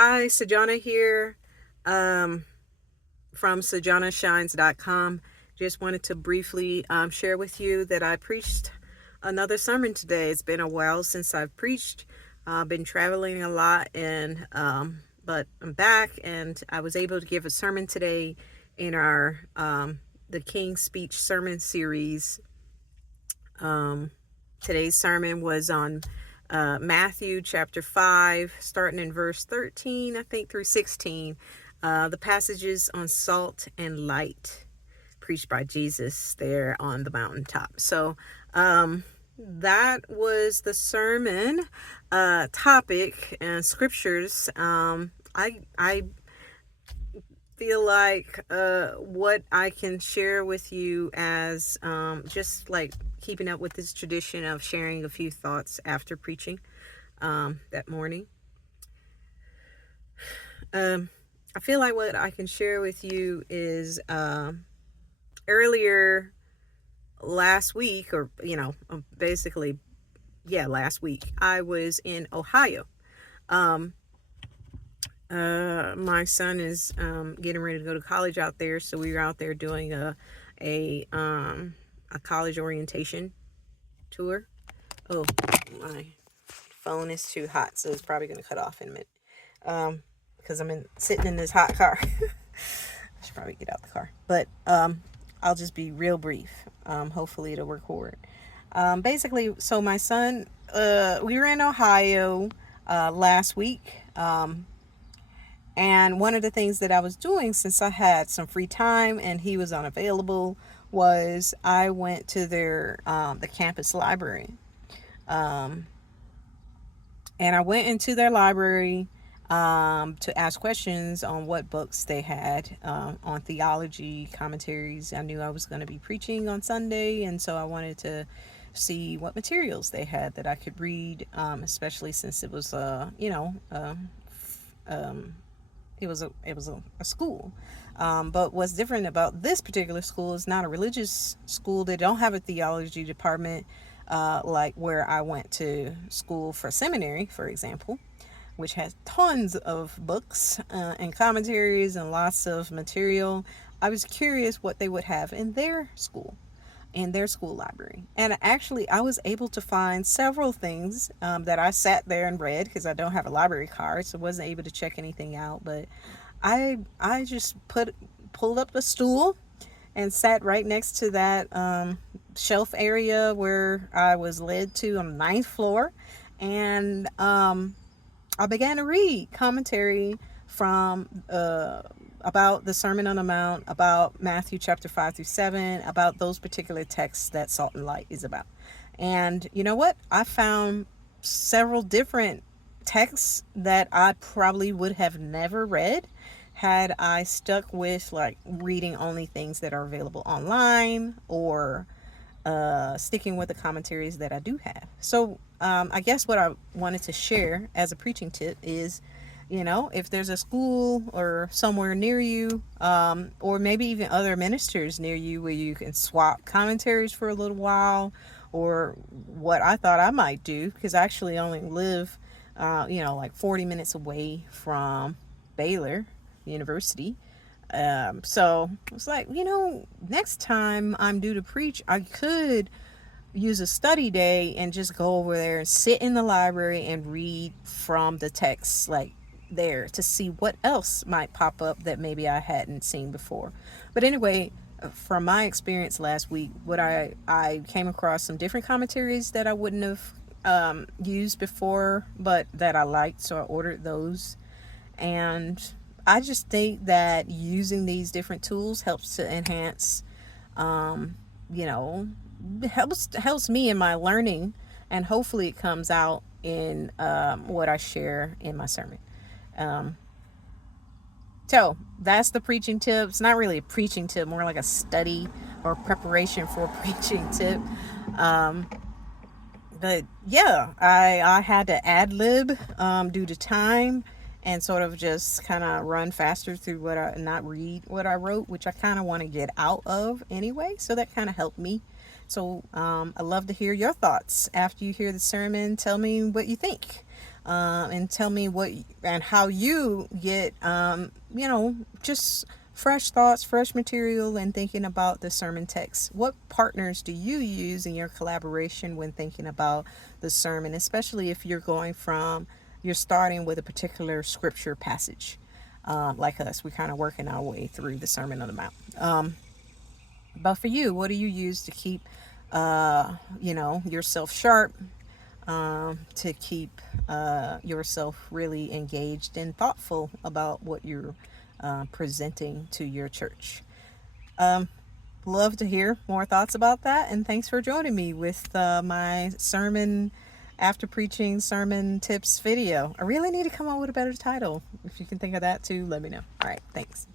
Hi, Sajana here from SajanaShines.com. Just wanted to briefly share with you that I preached another sermon today. It's been a while since I've preached. I've been traveling a lot, and but I'm back, and I was able to give a sermon today in our the King's Speech sermon series. Today's sermon was on Matthew chapter 5, starting in verse 13, I think, through 16. The passages on salt and light, preached by Jesus there on the mountaintop. So that was the sermon topic and scriptures. I feel like what I can share with you as just like keeping up with this tradition of sharing a few thoughts after preaching that morning. I feel like what I can share with you is earlier last week, or basically, last week, I was in Ohio. My son is getting ready to go to college out there, so we were out there doing a college orientation tour. Oh, my phone is too hot, so it's probably going to cut off in a minute. Because I'm sitting in this hot car. I should probably get out the car, but I'll just be real brief. Hopefully it'll record. Basically, so my son, we were in Ohio last week. And one of the things that I was doing, since I had some free time and he was unavailable, was I went to the campus library. And I went into their library to ask questions on what books they had on theology, commentaries. I knew I was going to be preaching on Sunday, and so I wanted to see what materials they had that I could read, especially since it was, it was a school. But what's different about this particular school is not a religious school. They don't have a theology department like where I went to school for seminary, for example, which has tons of books and commentaries and lots of material. I was curious what they would have in their school library. And actually, I was able to find several things that I sat there and read, because I don't have a library card, so I wasn't able to check anything out. But I just pulled up a stool and sat right next to that shelf area where I was led to on the ninth floor. And I began to read commentary from about the Sermon on the Mount, about Matthew chapter 5 through 7, about those particular texts that Salt and Light is about. And you know what? I found several different texts that I probably would have never read had I stuck with like reading only things that are available online, or sticking with the commentaries that I do have. So I guess what I wanted to share as a preaching tip is, if there's a school or somewhere near you, or maybe even other ministers near you where you can swap commentaries for a little while, or what I thought I might do, because I actually only live, like 40 minutes away from Baylor University. So it's like, next time I'm due to preach, I could use a study day and just go over there and sit in the library and read from the text, like there, to see what else might pop up that maybe I hadn't seen before. But anyway, from my experience last week, what I came across some different commentaries that I wouldn't have used before, but that I liked, so I ordered those. And I just think that using these different tools helps to enhance, helps me in my learning, and hopefully it comes out in what I share in my sermon. So that's the preaching tip. It's not really a preaching tip, more like a study or preparation for a preaching tip. But yeah, I had to ad lib due to time, and sort of just kind of run faster through not read what I wrote, which I kind of want to get out of anyway. So that kind of helped me. So I'd love to hear your thoughts after you hear the sermon. Tell me what you think. and tell me what and how you get, just fresh thoughts, fresh material, and thinking about the sermon text. What partners do you use in your collaboration when thinking about the sermon, especially if you're starting with a particular scripture passage? Like us, we're kind of working our way through the Sermon on the Mount. But for you, what do you use to keep, yourself sharp, to keep yourself really engaged and thoughtful about what you're presenting to your church? Love to hear more thoughts about that. And thanks for joining me with my sermon after preaching sermon tips video. I really need to come up with a better title. If you can think of that too, let me know. All right, thanks.